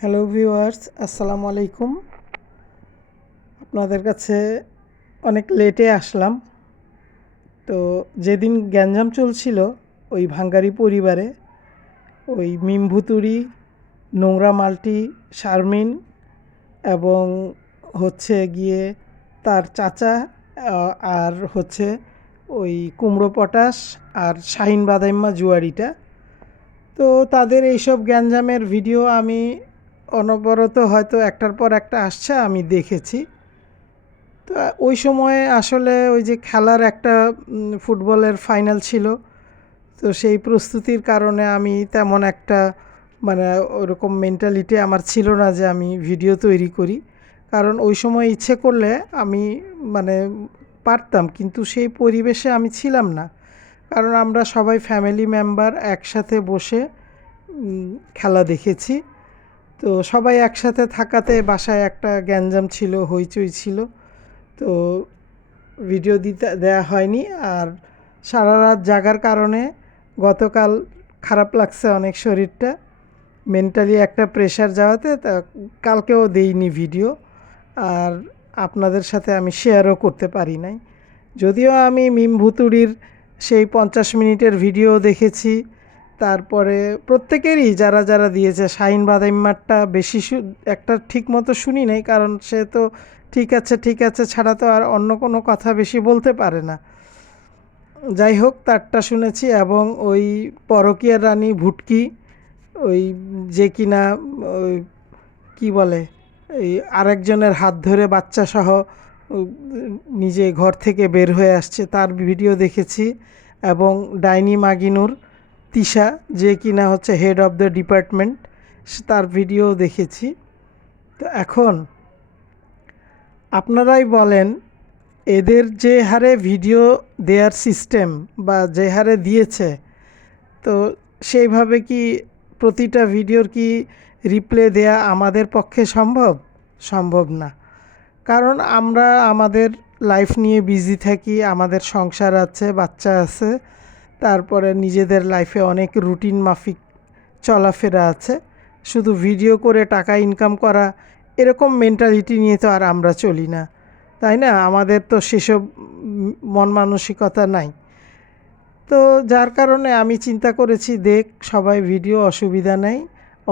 Hello viewers, আসসালামু আলাইকুম। আপনাদের কাছে অনেক লেটে আসলাম। তো যেদিন গ্যাঞ্জাম চলছিল ওই ভাঙ্গারি পরিবারে, ওই মিম ভুতুড়ি, নোংরা মাল্টি, শারমিন এবং হচ্ছে গিয়ে তার চাচা, আর হচ্ছে ওই কুমড়ো পটাশ আর শাহিন বাদাইম্মা জুয়ারিটা। তো তাদের এইসব গ্যাঞ্জামের ভিডিও আমি অনবরত হয়তো একটার পর একটা আসছে আমি দেখেছি। তো ওই সময়ে আসলে ওই যে খেলার একটা ফুটবলের ফাইনাল ছিল। তো সেই প্রস্তুতির কারণে আমি তেমন একটা মানে ওরকম মেন্টালিটি আমার ছিল না যে আমি ভিডিও তৈরি করি। কারণ ওই সময় ইচ্ছে করলে আমি মানে পারতাম, কিন্তু সেই পরিবেশে আমি ছিলাম না। কারণ আমরা সবাই ফ্যামিলি মেম্বার একসাথে বসে খেলা দেখেছি। তো সবাই একসাথে থাকাতে বাসায় একটা গ্যাঞ্জাম ছিল, হইচই ছিল। তো ভিডিও দিতে দেয়া হয়নি। আর সারা রাত জাগার কারণে গতকাল খারাপ লাগছে অনেক শরীরটা, মেন্টালি একটা প্রেশার যাওয়াতে তা কালকেও দেইনি ভিডিও। আর আপনাদের সাথে আমি শেয়ারও করতে পারি নাই। যদিও আমি মিম ভুতুড়ির সেই 50 মিনিটের ভিডিও দেখেছি। তারপরে প্রত্যেকেরই যারা যারা দিয়েছে, শাহিন বাদাইম্মারটা বেশি একটা ঠিক মতো শুনি নাই, কারণ সে তো ঠিক আছে ঠিক আছে ছাড়া তো আর অন্য কোনো কথা বেশি বলতে পারে না। যাই হোক, তারটা শুনেছি। এবং ওই পরকীয়ার রানী ভুটকি, ওই যে কিনা ওই কী বলে, এই আরেকজনের হাত ধরে বাচ্চাসহ নিজে ঘর থেকে বের হয়ে আসছে, তার ভিডিও দেখেছি। এবং ডাইনি মাগিনুর তিশা, যে কিনা হচ্ছে হেড অফ দ্য ডিপার্টমেন্ট, তার ভিডিও দেখেছি। তো এখন আপনারাই বলেন, এদের যে হারে ভিডিও দেওয়ার সিস্টেম বা যে হারে দিয়েছে, তো সেইভাবে কি প্রতিটা ভিডিওর কি রিপ্লে দেয়া আমাদের পক্ষে সম্ভব? সম্ভব না। কারণ আমরা আমাদের লাইফ নিয়ে বিজি থাকি, আমাদের সংসার আছে, বাচ্চা আছে, তারপরে নিজেদের লাইফে অনেক রুটিন মাফিক চলাফেরা আছে। শুধু ভিডিও করে টাকা ইনকাম করা, এরকম মেন্টালিটি নিয়ে তো আর আমরা চলি না, তাই না? আমাদের তো সেসব মন মানসিকতা নাই। তো যার কারণে আমি চিন্তা করেছি, দেখ সবাই ভিডিও, অসুবিধা নেই।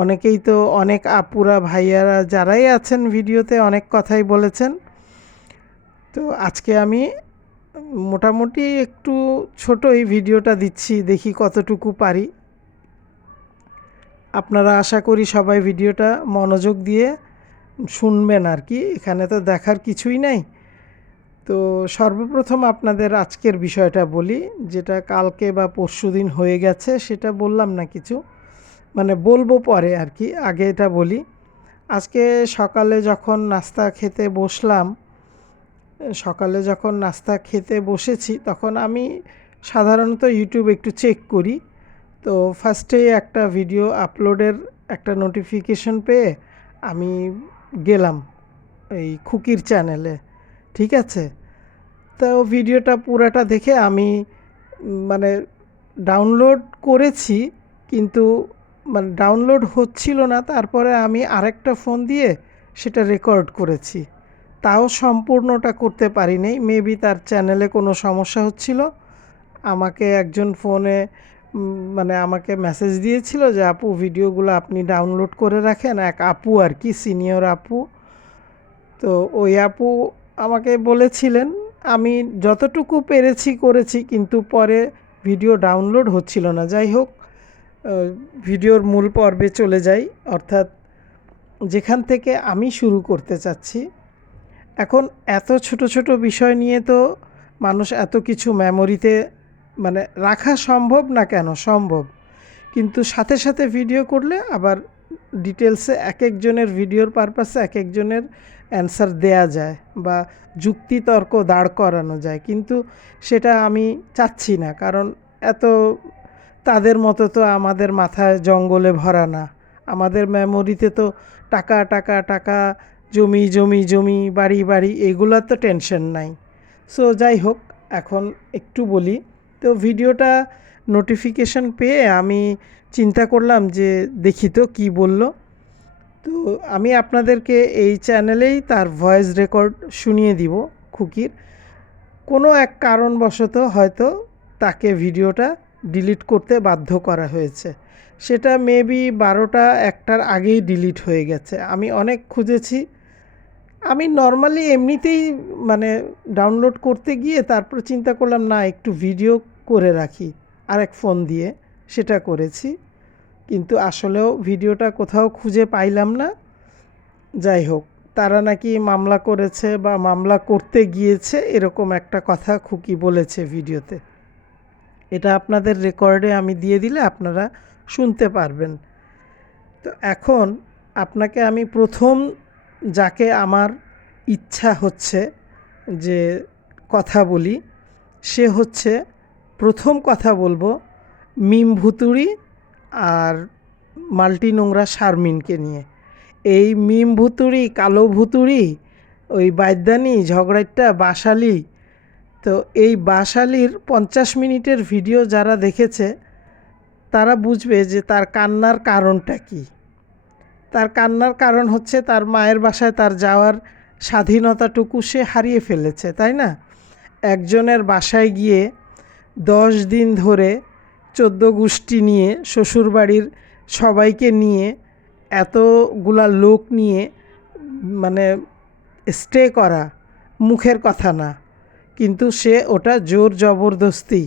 অনেকেই তো, অনেক আপুরা ভাইয়ারা যারাই আছেন ভিডিওতে অনেক কথাই বলেছেন। তো আজকে আমি মোটামুটি একটু ছোটই ভিডিওটা দিচ্ছি, দেখি কতটুকু পারি। আপনারা আশা করি সবাই ভিডিওটা মনোযোগ দিয়ে শুনবেন আর কি, এখানে তো দেখার কিছুই নাই। তো সর্বপ্রথম আপনাদের আজকের বিষয়টা বলি, যেটা কালকে বা পরশুদিন হয়ে গেছে, সেটা বললাম না কিছু, মানে বলবো পরে আর কি। আগে এটা বলি, আজকে সকালে যখন নাস্তা খেতে বসলাম, সকালে যখন নাস্তা খেতে বসেছি তখন আমি সাধারণত ইউটিউব একটু চেক করি। তো ফার্স্টেই একটা ভিডিও আপলোডের একটা নোটিফিকেশন পেয়ে আমি গেলাম এই খুকির চ্যানেলে, ঠিক আছে? তো ভিডিওটা পুরাটা দেখে আমি মানে ডাউনলোড করেছি, কিন্তু মানে ডাউনলোড হচ্ছিল না। তারপরে আমি আরেকটা ফোন দিয়ে সেটা রেকর্ড করেছি, তাও সম্পূর্ণটা করতে পারিনি। মেবি তার চ্যানেলে কোনো সমস্যা হচ্ছিল। আমাকে একজন ফোনে মানে আমাকে মেসেজ দিয়েছিল যে আপু ভিডিওগুলো আপনি ডাউনলোড করে রাখেন, এক আপু আর কি, সিনিয়র আপু। তো ওই আপু আমাকে বলেছিলেন, আমি যতটুকু পেরেছি করেছি, কিন্তু পরে ভিডিও ডাউনলোড হচ্ছিল না। যাই হোক, ভিডিওর মূল পর্বে চলে যাই, অর্থাৎ যেখান থেকে আমি শুরু করতে চাচ্ছি। এখন এত ছোট ছোট বিষয় নিয়ে তো মানুষ এত কিছু মেমোরিতে মানে রাখা সম্ভব না, কেন সম্ভব, কিন্তু সাথে সাথে ভিডিও করলে আবার ডিটেলসে এক একজনের ভিডিওর পারপাসে এক একজনের অ্যান্সার দেয়া যায় বা যুক্তিতর্ক দাঁড় করানো যায়। কিন্তু সেটা আমি চাচ্ছি না, কারণ এত তাদের মতো তো আমাদের মাথায় জঙ্গলে ভরা না। আমাদের মেমোরিতে তো টাকা টাকা টাকা, জমি জমি জমি, বাড়ি বাড়ি, এগুলোর তো টেনশন নাই। সো যাই হোক, এখন একটু বলি। তো ভিডিওটা নোটিফিকেশন পেয়ে আমি চিন্তা করলাম যে দেখি তো কী বলল। তো আমি আপনাদেরকে এই চ্যানেলেই তার ভয়েস রেকর্ড শুনিয়ে দিব খুকির। কোনো এক কারণবশত হয়তো তাকে ভিডিওটা ডিলিট করতে বাধ্য করা হয়েছে। সেটা মেবি 12টা 1টার আগেই ডিলিট হয়ে গেছে। আমি অনেক খুঁজেছি। আমি নর্মালি এমনিতেই মানে ডাউনলোড করতে গিয়ে তারপর চিন্তা করলাম না একটু ভিডিও করে রাখি আরেক ফোন দিয়ে, সেটা করেছি। কিন্তু আসলেও ভিডিওটা কোথাও খুঁজে পাইলাম না। যাই হোক, তারা নাকি মামলা করেছে বা মামলা করতে গিয়েছে, এরকম একটা কথা খুকি বলেছে ভিডিওতে। এটা আপনাদের রেকর্ডে আমি দিয়ে দিলে আপনারা শুনতে পারবেন। তো এখন আপনাকে আমি প্রথম যাকে আমার ইচ্ছা হচ্ছে যে কথা বলি, সে হচ্ছে, প্রথম কথা বলবো মিম ভুতুড়ি আর মাল্টি নোংরা শারমিনকে নিয়ে। এই মিম ভুতুড়ি, কালো ভুতুড়ি, ওই বায়দানি ঝগড়াটা বাসালি, তো এই বাসালির 50 মিনিটের ভিডিও যারা দেখেছে তারা বুঝবে যে তার কান্নার কারণটা কি। তার কান্নার কারণ হচ্ছে তার মায়ের বাসায় তার যাওয়ার স্বাধীনতাটুকু সে হারিয়ে ফেলেছে, তাই না? একজনের বাসায় গিয়ে 10 দিন ধরে 14 গোষ্ঠী নিয়ে, শ্বশুরবাড়ির সবাইকে নিয়ে, এতগুলা লোক নিয়ে মানে স্টে করা মুখের কথা না, কিন্তু সে ওটা জোর জবরদস্তি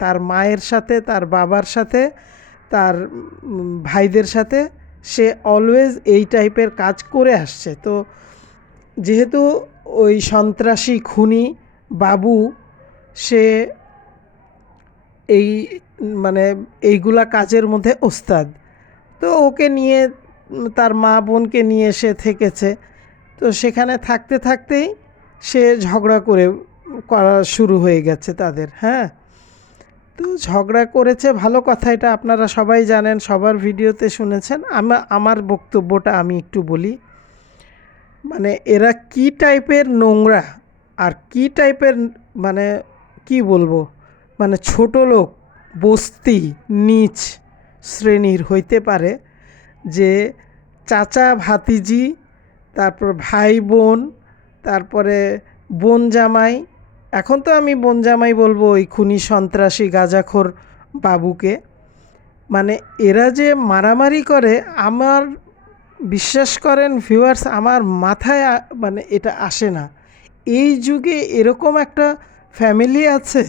তার মায়ের সাথে, তার বাবার সাথে, তার ভাইদের সাথে সে অলওয়েজ এই টাইপের কাজ করে আসছে। তো যেহেতু ওই সন্ত্রাসী খুনি বাবু সে এই মানে এইগুলা কাজের মধ্যে ওস্তাদ, তো ওকে নিয়ে তার মা বোনকে নিয়ে সে থেকেছে। তো সেখানে থাকতে থাকতেই সে ঝগড়া করা শুরু হয়ে গেছে তাদের। হ্যাঁ, তো ঝগড়া করেছে ভালো কথা, এটা আপনারা সবাই জানেন, সবার ভিডিওতে শুনেছেন। আমার বক্তব্যটা আমি একটু বলি। মানে এরা কি টাইপের নোংরা আর কি টাইপের মানে কি বলবো, মানে ছোট লোক, বস্তি নীচ শ্রেণীর হইতে পারে যে চাচা ভাতিজি, তারপর ভাই বোন, তারপরে বোন জামাই, এখন তো আমি বোন জামাই বলবো ওই খুনি সন্ত্রাসী গাঁজাখোর বাবুকে। মানে এরা যে মারামারি করে, আমার বিশ্বাস করেন ভিউয়ার্স, আমার মাথায় মানে এটা আসে না। এই যুগে এরকম একটা ফ্যামিলি আছে,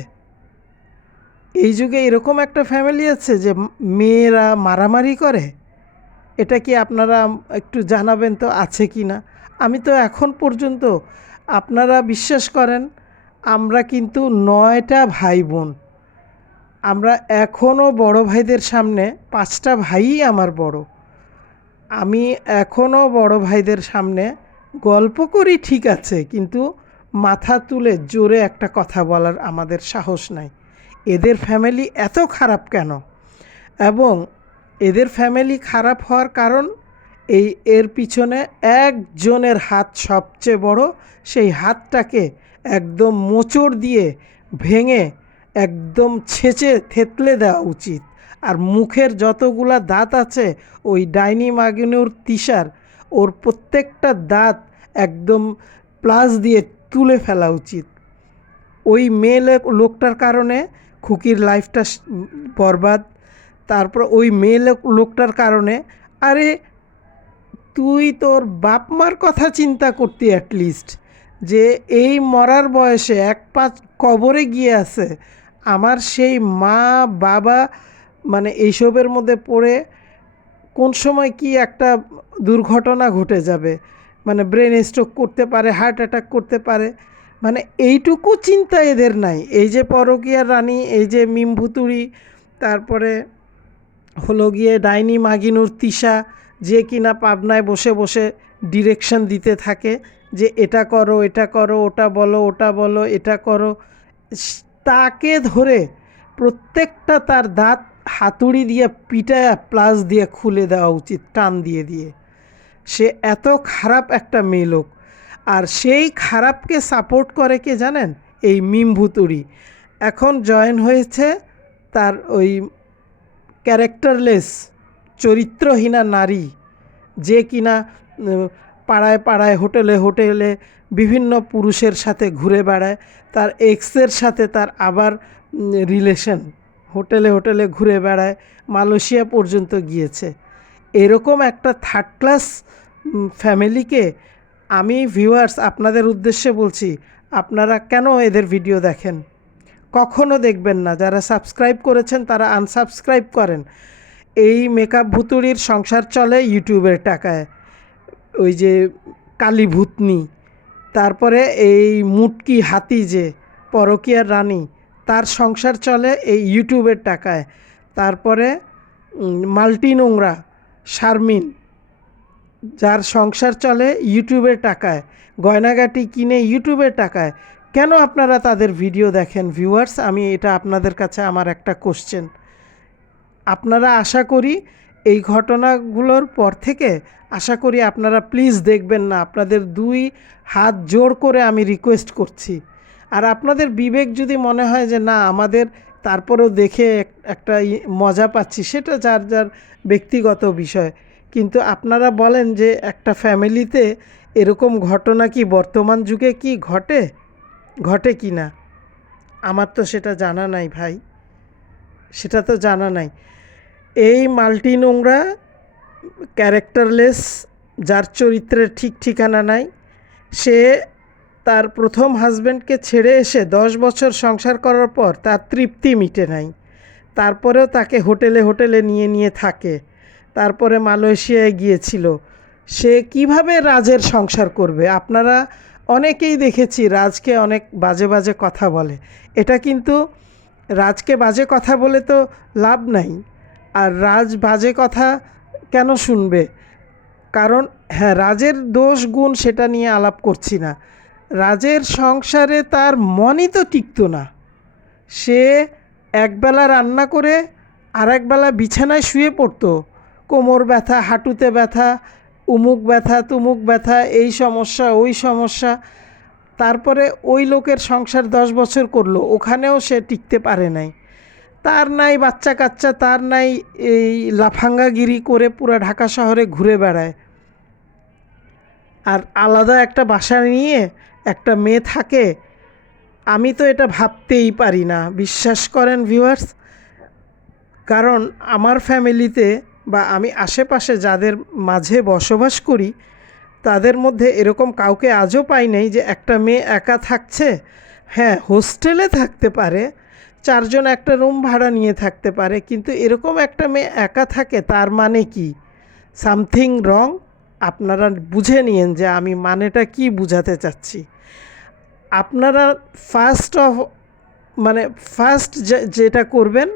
এই যুগে এরকম একটা ফ্যামিলি আছে যে মেয়েরা মারামারি করে। এটা কি আপনারা একটু জানাবেন তো আছে কি না? আমি তো এখন পর্যন্ত, আপনারা বিশ্বাস করেন, আমরা কিন্তু 9টা ভাই বোন, আমরা এখনও বড় ভাইদের সামনে 5টা ভাইই আমার বড়, আমি এখনও বড় ভাইদের সামনে গল্প করি ঠিক আছে, কিন্তু মাথা তুলে জোরে একটা কথা বলার আমাদের সাহস নাই। এদের ফ্যামিলি এত খারাপ কেন? এবং এদের ফ্যামিলি খারাপ হওয়ার কারণ এর পিছনে একজনের হাত সবচেয়ে বড়। সেই হাতটাকে একদম মোচড় দিয়ে ভেঙে একদম ছেঁচে থেতলে দেওয়া উচিত। আর মুখের যতগুলা দাঁত আছে ওই ডাইনি মাগিনুর তিশার, ওর প্রত্যেকটা দাঁত একদম প্লাস দিয়ে তুলে ফেলা উচিত। ওই মেয়ে লোকটার কারণে খুকির লাইফটা বরবাদ। তারপর ওই মেয়ে লোকটার কারণে, আরে তুই তোর বাপ মার কথা চিন্তা করতি অ্যাটলিস্ট, যে এই মরার বয়সে 1 পা কবরে গিয়ে আছে, আমার সেই মা বাবা মানে এইসবের মধ্যে পড়ে কোন সময় কি একটা দুর্ঘটনা ঘটে যাবে, মানে ব্রেন স্ট্রোক করতে পারে, হার্ট অ্যাটাক করতে পারে, মানে এইটুকু চিন্তা এদের নাই। এই যে পরকীয়ার রানী, এই যে মিম ভুতুড়ি, তারপরে হলো গিয়ে ডাইনি মাগিনুর তিশা, যে কিনা পাবনায় বসে বসে ডিরেকশন দিতে থাকে যে এটা করো, এটা করো, ওটা বলো, ওটা বলো, এটা করো, তাকে ধরে প্রত্যেকটা তার দাঁত হাতুড়ি দিয়ে পিটায়া প্লাস দিয়ে খুলে দেওয়া উচিত, টান দিয়ে দিয়ে। সে এত খারাপ একটা মেয়ে লোক। আর সেই খারাপকে সাপোর্ট করে কে জানেন? এই মিম ভুতুড়ি। এখন জয়েন হয়েছে তার ওই ক্যারেক্টারলেস, চরিত্রহীনা নারী যে কিনা পাড়ায় পাড়ায় হোটেলে হোটেলে বিভিন্ন পুরুষের সাথে ঘুরে বেড়ায়, তার এক্সের সাথে তার আবার রিলেশন, হোটেলে হোটেলে ঘুরে বেড়ায়, মালয়েশিয়া পর্যন্ত গিয়েছে। এরকম একটা থার্ড ক্লাস ফ্যামিলিকে আমি ভিউয়ার্স আপনাদের উদ্দেশ্যে বলছি, আপনারা কেন এদের ভিডিও দেখেন? কখনো দেখবেন না। যারা সাবস্ক্রাইব করেছেন তারা আনসাবস্ক্রাইব করেন। এই মেকআপ ভুতুড়ির সংসার চলে ইউটিউবের টাকায়, ওই যে কালী ভূতনি, তারপরে এই মুটকি হাতি যে পরকীয়ার রানী, তার সংসার চলে এই ইউটিউবের টাকায়। তারপরে মাল্টি নোংরা শারমিন, যার সংসার চলে ইউটিউবের টাকায়, গয়নাগাটি কিনে ইউটিউবের টাকায়। কেন আপনারা তাদের ভিডিও দেখেন ভিউয়ার্স? আমি এটা আপনাদের কাছে আমার একটা কোশ্চেন। আপনারা আশা করি এই ঘটনাগুলোর পর থেকে আশা করি আপনারা প্লিজ দেখবেন না। আপনাদের 2 হাত জোড় করে আমি রিকোয়েস্ট করছি। আর আপনাদের বিবেক যদি মনে হয় যে না আমাদের তারপরেও দেখে একটা মজা পাচ্ছি, সেটা যার যার ব্যক্তিগত বিষয়। কিন্তু আপনারা বলেন যে একটা ফ্যামিলিতে এরকম ঘটনা কি বর্তমান যুগে কি ঘটে কি না? আমার তো সেটা জানা নাই ভাই, সেটা তো জানা নাই। এই মাল্টি নোংরা ক্যারেক্টারলেস, যার চরিত্রের ঠিক ঠিকানা নাই, সে তার প্রথম হাজব্যান্ডকে ছেড়ে এসে 10 বছর সংসার করার পর তার তৃপ্তি মিটে নাই, তারপরেও তাকে হোটেলে হোটেলে নিয়ে নিয়ে থাকে। তারপরে মালয়েশিয়ায় গিয়েছিল। সে কিভাবে রাজের সংসার করবে? আপনারা অনেকেই দেখেছি রাজকে অনেক বাজে বাজে কথা বলে। এটা কিন্তু রাজকে বাজে কথা বলে তো লাভ নাই। আর রাজ বাজে কথা কেন শুনবে? কারণ হ্যাঁ, রাজের দোষ গুণ সেটা নিয়ে আলাপ করছি না। রাজের সংসারে তার মনই তো টিকতো না। সে একবেলা রান্না করে আর একবেলা বিছানায় শুয়ে পড়তো। কোমর ব্যথা, হাঁটুতে ব্যথা, উমুক ব্যথা, তুমুক ব্যথা, এই সমস্যা ওই সমস্যা। তারপরে ওই লোকের সংসার 10 বছর করলো, ওখানেও সে টিকতে পারে নাই। তার নাই বাচ্চা কাচ্চা, তার নাই এই লাফাঙ্গাগিরি করে পুরো ঢাকা শহরে ঘুরে বেড়ায়। আর আলাদা একটা বাসা নিয়ে একটা মেয়ে থাকে। আমি তো এটা ভাবতেই পারি না, বিশ্বাস করেন ভিউয়ার্স। কারণ আমার ফ্যামিলিতে বা আমি আশেপাশে যাদের মাঝে বসবাস করি, তাদের মধ্যে এরকম কাউকে আজও পাই নাই যে একটা মেয়ে একা থাকছে। হ্যাঁ, হোস্টেলে থাকতে পারে, 4 জন একটা রুম ভাড়া নিয়ে থাকতে পারে, কিন্তু এরকম একটা মেয়ে একা থাকে তার মানে কি? Something wrong. আপনারা বুঝে নিন যে আমি মানেটা কি বুঝাতে চাচ্ছি। আপনারা ফার্স্ট যেটা করবেন,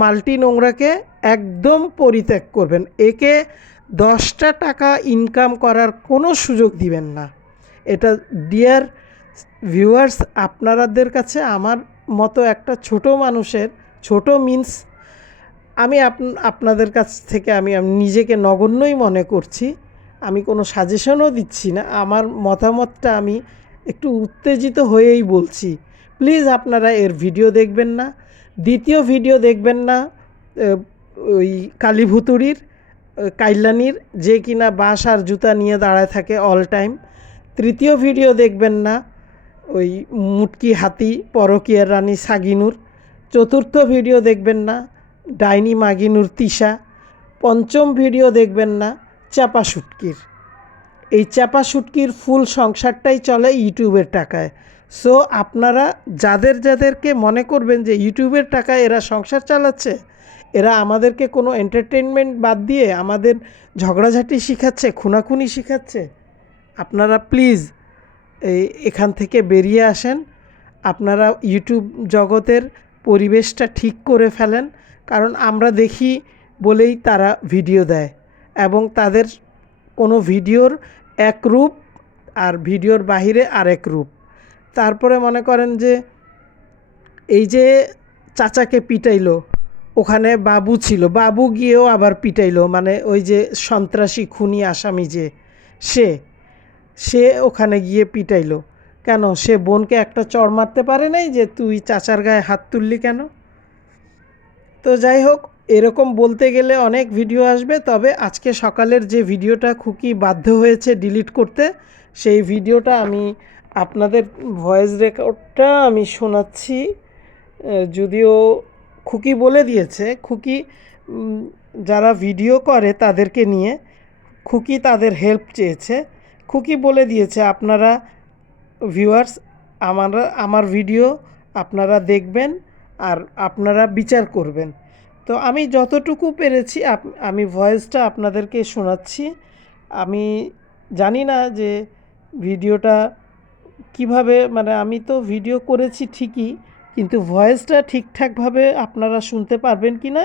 মাল্টি নোংরাকে একদম পরিত্যাগ করবেন। একে 10টা টাকা ইনকাম করার কোনো সুযোগ দিবেন না। এটা ডিয়ার ভিউয়ার্স, আপনাদের কাছে আমার মতো একটা ছোট মানুষের, ছোট মিন্স আমি আপনাদের কাছ থেকে আমি নিজেকে নগণ্যই মনে করছি। আমি কোনো সাজেশনও দিচ্ছি না, আমার মতামতটা আমি একটু উত্তেজিত হয়েই বলছি। প্লিজ আপনারা এর ভিডিও দেখবেন না। দ্বিতীয় ভিডিও দেখবেন না ওই কালী ভুতুড়ির, কাইলানির, যে কিনা বাঁশ আর জুতা নিয়ে দাঁড়ায় থাকে অল টাইম। তৃতীয় ভিডিও দেখবেন না ওই মুটকি হাতি পরকীয়ার রানী সাগিনুর। চতুর্থ ভিডিও দেখবেন না ডাইনি মাগিনুর তিশা। পঞ্চম ভিডিও দেখবেন না চাপা শুটকির। এই চাপা শুটকির ফুল সংসারটাই চলে ইউটিউবের টাকায়। সো আপনারা যাদেরকে মনে করবেন যে ইউটিউবের টাকায় এরা সংসার চালাচ্ছে, এরা আমাদেরকে কোনো এন্টারটেনমেন্ট বাদ দিয়ে আমাদের ঝগড়াঝাটি শিখাচ্ছে, খুনাখুনি শিখাচ্ছে, আপনারা প্লিজ এখান থেকে বেরিয়ে আসেন। আপনারা ইউটিউব জগতের পরিবেশটা ঠিক করে ফেলেন। কারণ আমরা দেখি বলেই তারা ভিডিও দেয়, এবং তাদের কোনো ভিডিওর এক রূপ আর ভিডিওর বাহিরে আরেক রূপ। তারপরে মনে করেন যে এই যে চাচাকে পিটাইলো, ওখানে বাবু ছিল, বাবু গিয়েও আবার পিটাইলো, মানে ওই যে সন্ত্রাসী খুনি আসামি যে সে ওখানে গিয়ে পিটাইলো। কেন? সে বোনকে একটা চড় মারতে পারে নাই যে তুই চাচার গায়ে হাত তুললি কেন? তো যাই হোক, এরকম বলতে গেলে অনেক ভিডিও আসবে, তবে আজকে সকালের যে ভিডিওটা খুকি বাধ্য হয়েছে ডিলিট করতে, সেই ভিডিওটা আমি আপনাদের ভয়েস রেকর্ডটা আমি শোনাচ্ছি। যদিও খুকি বলে দিয়েছে, খুকি যারা ভিডিও করে তাদেরকে নিয়ে খুকি তাদের হেল্প চেয়েছে। খুকি বলে দিয়েছে আপনারা ভিউয়ার্স আমার ভিডিও আপনারা দেখবেন আর আপনারা বিচার করবেন। তো আমি যতটুকু পেরেছি আমি ভয়েসটা আপনাদেরকে শোনাচ্ছি। আমি জানি না যে ভিডিওটা কিভাবে, মানে আমি তো ভিডিও করেছি ঠিকই, কিন্তু ভয়েসটা ঠিকঠাকভাবে আপনারা শুনতে পারবেন কি না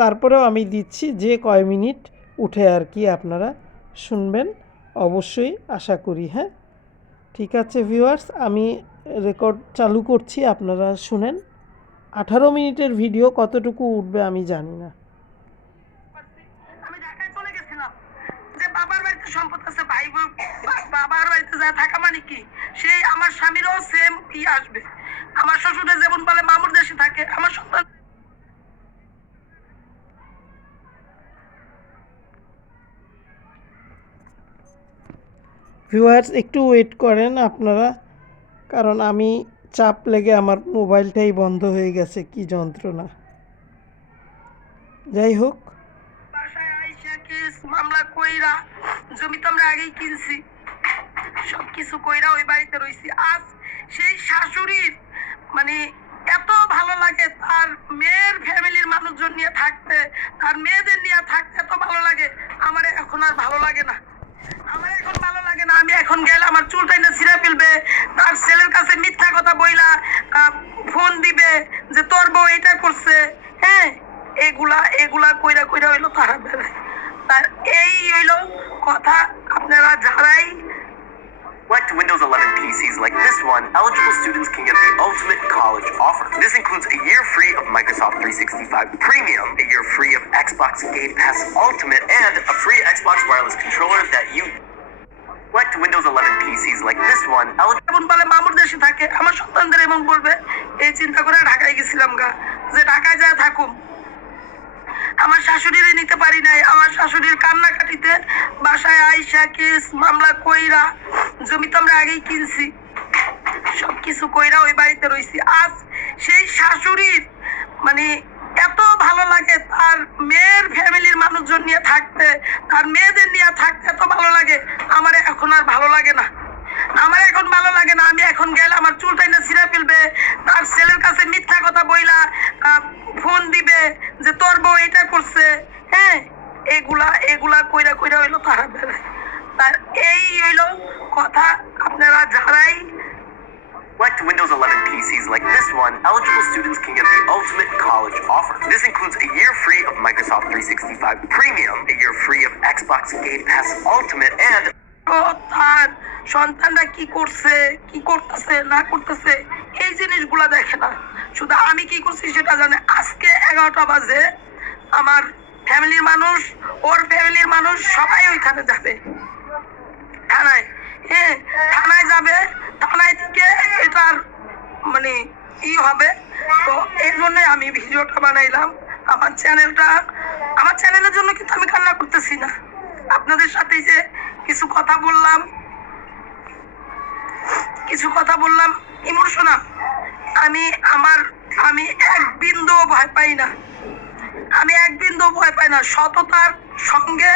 তারপরেও আমি দিচ্ছি, যে কয় মিনিট উঠে আর কি আপনারা শুনবেন অবশ্যই আশা করি। হ্যাঁ, ঠিক আছে ভিউয়ার্স, আমি রেকর্ড চালু করছি, আপনারা শুনেন। 18 মিনিটের ভিডিও, কতটুকু উঠবে আমি জানি না। আমি ঢাকায় চলে গেছিলাম, যে বাবার বাড়িতে সম্পদ আছে, ভাই বাবার বাড়িতে যায় থাকা মানে কি, সেই আমার স্বামীরও সেম আসবে। আমার শ্বশুরে যেমন বলে মামুর দেশে থাকে, আমার সন্তান। ভিউয়ার্স একটু ওয়েট করেন আপনারা, কারণ আমি চাপ লেগে আমার মোবাইলটাই বন্ধ হয়ে গেছে, কি যন্ত্রণা। যাই হোক, বাসায় আইসা কেস মামলা কইরা, জমি তো আমরা আগেই কিনছি, সবকিছু কইরা ওই বাড়িতে রইছি। আজ সেই শাশুড়ির মানে এত ভালো লাগে তার মেয়ের ফ্যামিলির মানুষজন নিয়ে থাকতে, তার মেয়েদের নিয়ে থাকতে এত ভালো লাগে। আমার এখন আর ভালো লাগে না, আমার এখন ভালো লাগে না। আমি এখন গেলে আমার চুলটাই না ছিঁড়ে ফেলবে, তার ছেলের কাছে মিথ্যা কথা বইলা ফোন দিবে যে তোর বউ এটা করছে। হ্যাঁ, এগুলা এগুলা কইরা কইরা হইলো তারা বেড়ায়। তার এই হইলো কথা। আপনারা যারাই Like Windows 11 PCs like this one, eligible students can get the ultimate college offer. This includes a year free of Microsoft 365 Premium, a year free of Xbox Game Pass Ultimate, and a free Xbox wireless controller that you like Windows 11 PCs like this one, এমন বলে মামুর দেশে থাকে, আমার সন্তানদের এমন বলবে। এই চিন্তা করে ঢাকায় গেছিলাম গা, যে ঢাকায় যা থাকুম। আমার শাশুড়ির নিতে পারি নাই, আমার শাশুড়ির কান্নাকাটিতে বাসায় আইসা কেস মামলা কইরা, জমি তো আমরা আগেই কিনছি, সবকিছু কইরা ওই বাড়িতে রইছি। আজ সেই শাশুড়ির মানে এত ভালো লাগে তার মেয়ের ফ্যামিলির মানুষজন নিয়ে থাকতে, তার মেয়েদের নিয়ে থাকতে এত ভালো লাগে। আমার এখন আর ভালো লাগে না, আমার এখন ভালো লাগে না। আমি এখন গেলে আমার চুলটাই না ছিঁড়ে ফেলবে, তার ছেলের কাছে মিথ্যা কথা বইলা ফোন দিবে যে তোর বউ এটা করছে। হ্যাঁ, এগুলা এগুলা কইরা কইরা হইলো তারা বেড়ায়। তার এই হইলো কথা। আপনারা যারাই like Windows 11 PCs like this one, eligible students can get the ultimate college offer. This includes a year free of Microsoft 365 Premium, a year free of Xbox Game Pass Ultimate, and তার সন্তানরা কি করছে, কি করতেছে না করতেছে, এই জিনিসগুলা দেখে না, শুধু আমি কি করছি সেটা জানে। আজকে 11টা বাজে আমার ফ্যামিলির মানুষ, ওর ফ্যামিলির মানুষ সবাই ওইখানে যাবে থানায়। হ্যাঁ, থানায় যাবে, থানায় থেকে এটার মানে ই হবে। তো এই জন্য আমি ভিডিওটা বানাইলাম। আমার চ্যানেলের জন্য কিন্তু আমি কান্না করতেছি না, আপনাদের সাথে যে কিছু কথা বললাম ইমোশনাল। আমি এক বিন্দু ভয় পাই না, সততার সঙ্গে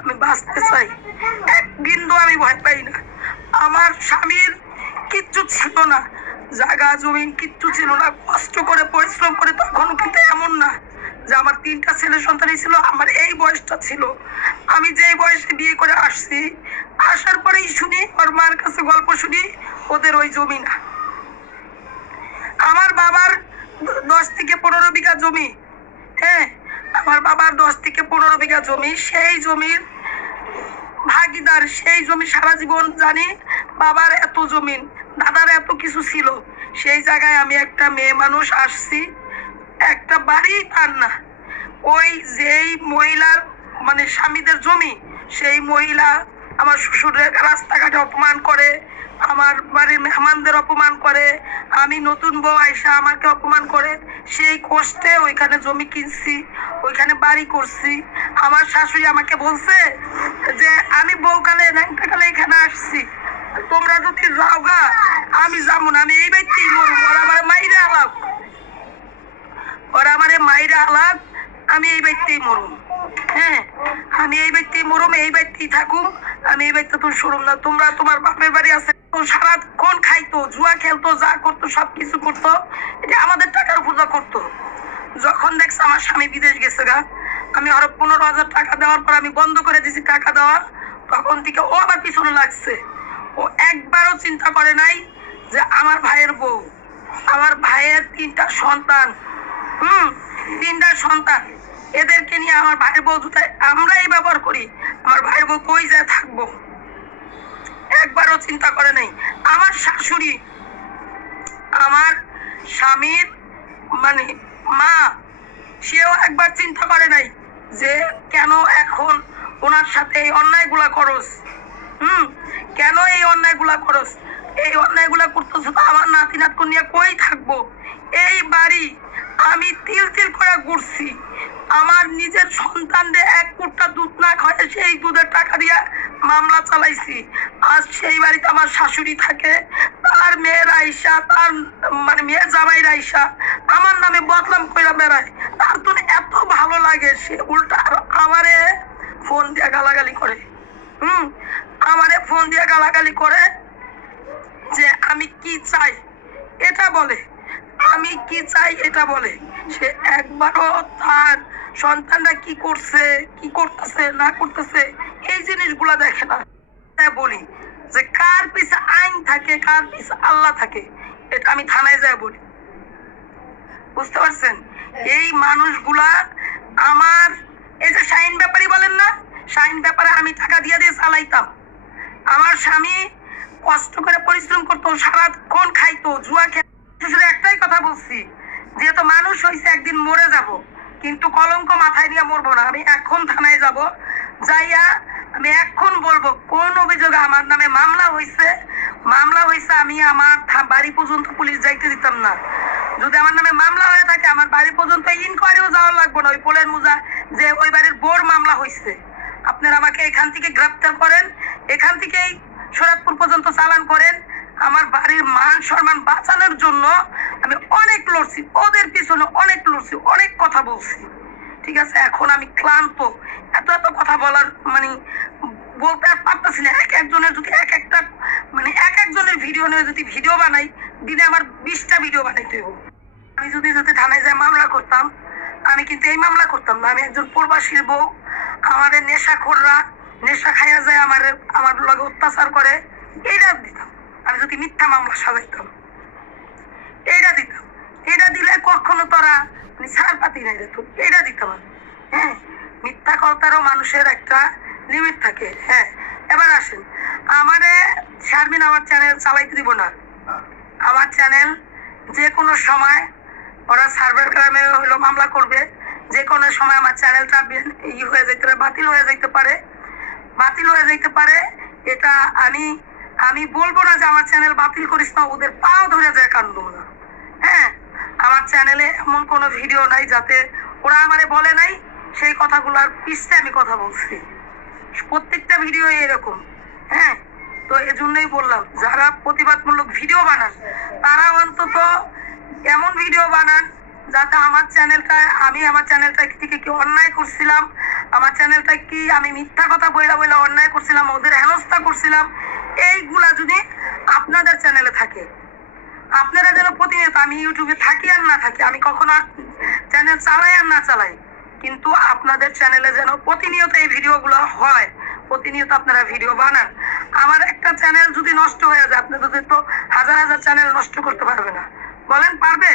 আমি বাঁচতে চাই, এক বিন্দু আমি ভয় পাই না। আমার স্বামীর কিচ্ছু ছিল না, জায়গা জমি কিচ্ছু ছিল না, কষ্ট করে পরিশ্রম করে, তখন কিন্তু এমন না যে আমার 3টা ছেলে সন্তানই ছিল। আমার এই বয়সটা ছিল, আমি যেই বয়সে বিয়ে করে আসছি, আসার পরেই শুনি ওর মার কাছে গল্প শুনি ওদের ওই জমি না। আমার বাবার 10 থেকে 15 বিঘা জমি। হ্যাঁ, আমার বাবার 10 থেকে 15 বিঘা জমি, সেই জমির ভাগিদার, সেই জমি সারা জীবন জানি। বাবার এত জমিন, দাদার এত কিছু ছিল, সেই জায়গায় আমি একটা মেয়ে মানুষ আসছি, একটা বাড়ি তার না। ওই যেই মহিলার মানে স্বামীদের জমি, সেই মহিলা আমার শ্বশুরের রাস্তাঘাটে অপমান করে, আমার বাড়ির মেহমানদের অপমান করে, আমি নতুন বউ আইসা আমাকে অপমান করে। সেই কষ্টে ওইখানে জমি কিনছি, ওইখানে বাড়ি করছি। আমার শাশুড়ি আমাকে বলছে যে আমি বউকালে ন্যাংটাকালে এখানে আসছি, তোমরা যদি যাও গা আমি যাবো না, আমি এই বাড়িতেই মরুম। ওরা আমার মাইরে আলাপ, ওরা আমার মাইরে আলাপ, আমি এই বাড়িতেই মরুম। হ্যাঁ, আমি এই বাড়িতেই মরুম, এই বাড়িতেই থাকুম, আমি এই বাড়িতে তো সরুম না। তোমরা তোমার বাপের বাড়ি আছে, সারাক্ষণ খাইতো, জুয়া খেলতো, যা করতো সবকিছু করতো, এটা আমাদের টাকার উপর করতো। যখন দেখছে আমার স্বামী বিদেশ গেছে গা, আমি আরো 15,000 টাকা দেওয়ার পর আমি বন্ধ করে দিছি টাকা দেওয়া, তখন থেকে ও আমার পিছনে লাগছে। ও একবারও চিন্তা করে নাই যে আমার ভাইয়ের বউ, আমার ভাইয়ের 3টা সন্তান, 3টা সন্তান, এদেরকে নিয়ে আমার ভাইয়ের বউ জুতায় আমরাই ব্যবহার করি, আমার ভাইয়ের বউ কই যায় থাকবো, একবারও চিন্তা করে নাই। আমার শাশুড়ি, আমার স্বামীর মানে মা, সেও একবার চিন্তা করে নাই যে কেন এখন ওনার সাথে এই অন্যায়গুলা করস, কেন এই অন্যায়গুলা করস, এই অন্যায়গুলা করতেছ তো আমার নাতি নাতকু নিয়ে কই থাকবো। এই বাড়ি আমি তিল তিল করে ঘুরছি, আমার নিজের সন্তানদের 1 কুট্টা দুধ না খায় সেই দুধের টাকা দিয়ে মামলা চালাইছি। আজ সেই বাড়িতে আমার শাশুড়ি থাকে, তার মেয়ের আইসা, তার মানে মেয়ের জামাইর আইসা আমার নামে বদনাম কইরা বেড়ায়। তার তো এত ভালো লাগে, সে উল্টা আমারে ফোন দিয়ে গালাগালি করে, আমারে ফোন দিয়ে গালাগালি করে যে আমি কি চাই এটা বলে, আমি কি চাই এটা বলে। সে একবারও তার সন্তানরা কি করছে, কি করতেছে না করতেছে এই জিনিসগুলা দেখে না। বলি যে কার পিছে আইন থাকে, কার পিছে আল্লাহ থাকে, এটা আমি থানায় যায় বলি। বুঝতে পারছেন? এই মানুষগুলা আমার, এই যে শাহিন ব্যাপারী বলেন না, শাহিন ব্যাপারে আমি টাকা দিয়ে দিয়ে চালাইতাম। আমার স্বামী কষ্ট করে পরিশ্রম করতো, সারাক্ষণ খাইতো, জুয়া খেতো। শুধু একটাই কথা বলছি, যেহেতু মানুষ হয়েছে একদিন মরে যাব, কিন্তু কলঙ্ক মাথায় নিয়ে মরবো না। আমি এখন থানায় যাব, যাইয়া আমি এখন বলবো কোন অভিযোগে আমার নামে মামলা হয়েছে, আমি আমার বাড়ি পর্যন্ত পুলিশ যাইতে দিতাম না। যদি আমার নামে মামলা হয়ে থাকে আমার বাড়ি পর্যন্ত ইনকোয়ারিও যাওয়া লাগবে না। ওই পোলের মুজা যে ওই বাড়ির বোর মামলা হয়েছে, আপনারা আমাকে এখান থেকে গ্রেপ্তার করেন, এখান থেকেই শরৎপুর পর্যন্ত চালান করেন। আমার বাড়ির মান সম্মান বাঁচানোর জন্য আমি অনেক লড়ছি, ওদের পিছনে অনেক লড়ছি, অনেক কথা বলছি। ঠিক আছে, এখন আমি ক্লান্ত, এত এত কথা বলার মানে বলতে আর পারতেছি না। এক একজনের যদি এক একটা মানে এক একজনের ভিডিও নিয়ে যদি ভিডিও বানাই, দিনে আমার 20টা ভিডিও বানাইতে হবে। আমি যদি থানায় যায় মামলা করতাম, আমি কিন্তু এই মামলা করতাম না। আমি একজন প্রবাসীর বউ, আমাদের নেশাখোররা নেশা খাইয়া যায়, আমার লগে অত্যাচার করে, এইটা দিতাম। আমি যদি মিথ্যা মামলা সাজাইতাম, এইটা দিতাম। এটা দিলে কখনো তোরা মানে ছাড় পাতি নাই রে, এইটা দিতাম আমি। হ্যাঁ, মিথ্যা কথারও মানুষের একটা লিমিট থাকে। হ্যাঁ, এবার আসেন, আমারে শারমিন আমার চ্যানেল চালাইতে দিব না। আমার চ্যানেল যে কোনো সময় ওরা সার্ভার গ্রামে হলো মামলা করবে, যে কোনো সময় আমার চ্যানেলটা হয়ে যেতে পারে, বাতিল হয়ে যেতে পারে। এটা আমি বলবো না যে আমার চ্যানেল বাতিল করিস না, ওদের পাও ধরে যায় কান্দব না। হ্যাঁ, আমার চ্যানেলে এমন কোনো ভিডিও নাই যাতে ওরা আমারে বলে নাই সেই কথাগুলোর পিছনে আমি কথা বলছি। প্রত্যেকটা ভিডিও এরকম। হ্যাঁ, তো এজন্যই বললাম যারা প্রতিবাদমূলক ভিডিও বানান তারা অন্তত এমন ভিডিও বানান যাতে আমার চ্যানেলটা থেকে কি অন্যায় করছিলাম, আমার চ্যানেলটা কি আমি মিথ্যা কথা বইলা অন্যায় করছিলাম, ওদের হেনস্থা করছিলাম, এইগুলা যদি আপনাদের চ্যানেলে থাকে, আপনারা যেন প্রতিনিয়ত, আমি ইউটিউবে থাকি আর না থাকি, আমি কখনো আর চ্যানেল চালাই আর না চালাই, কিন্তু আপনাদের চ্যানেলে যেন প্রতিনিয়ত এই ভিডিওগুলো হয়, প্রতিনিয়ত আপনারা ভিডিও বানান। আমার একটা চ্যানেল যদি নষ্ট হয়ে যায়, আপনাদের তো হাজার হাজার চ্যানেল নষ্ট করতে পারবে না, বলেন পারবে?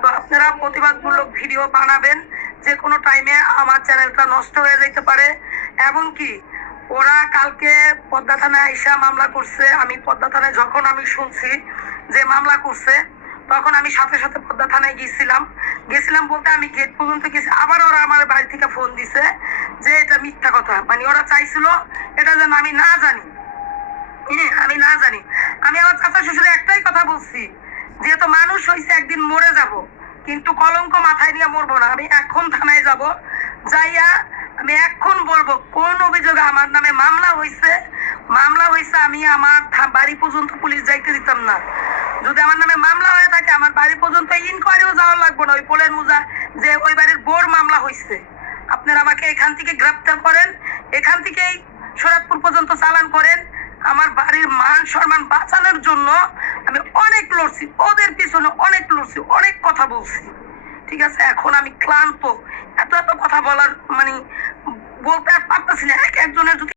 তো আপনারা প্রতিবাদমূলক ভিডিও বানাবেন, যে কোনো টাইমে আমার চ্যানেলটা নষ্ট হয়ে যেতে পারে। এবং কি ওরা কালকে পদ্মা থানায় আইসা মামলা করছে, আমি পদ্মা থানায় যখন আমি শুনছি যে মামলা করছে, তখন আমি সাথে সাথে পদ্মা থানায় গেছিলাম বলতে আমি গেট পর্যন্ত গেছি। আবার ওরা আমার বাড়ি থেকে ফোন দিছে যে এটা মিথ্যা কথা, মানে ওরা চাইছিল এটা যেন আমি না জানি। আমি আমার চাচা শ্বশুরে একটাই কথা বলছি, যেহেতু মানুষ হয়েছে একদিন মরে যাব, কিন্তু কলঙ্ক মাথায় নিয়ে মরবো না। আমি এখন থানায় যাব, যাইয়া আমি এখন বলবো কোন অভিযোগে আমার নামে মামলা হয়েছে। আমি আমার বাড়ি পর্যন্ত পুলিশ যাইতে দিতাম না। যদি আমার নামে মামলা হয়ে থাকে আমার বাড়ি পর্যন্ত ইনকোয়ারিও যাওয়া লাগবে না। ওই পোলের মোজা যে ওই বাড়ির বোর মামলা হয়েছে, আপনারা আমাকে এখান থেকে গ্রেপ্তার করেন, এখান থেকেই শরৎপুর পর্যন্ত চালান করেন। আমার বাড়ির মান সম্মান বাঁচানোর জন্য আমি অনেক লড়ছি, ওদের পিছনে অনেক লড়ছি, অনেক কথা বলছি। ঠিক আছে, এখন আমি ক্লান্ত। এত কথা বলার মানে বলতে আর পারতেছি না। একজনের যদি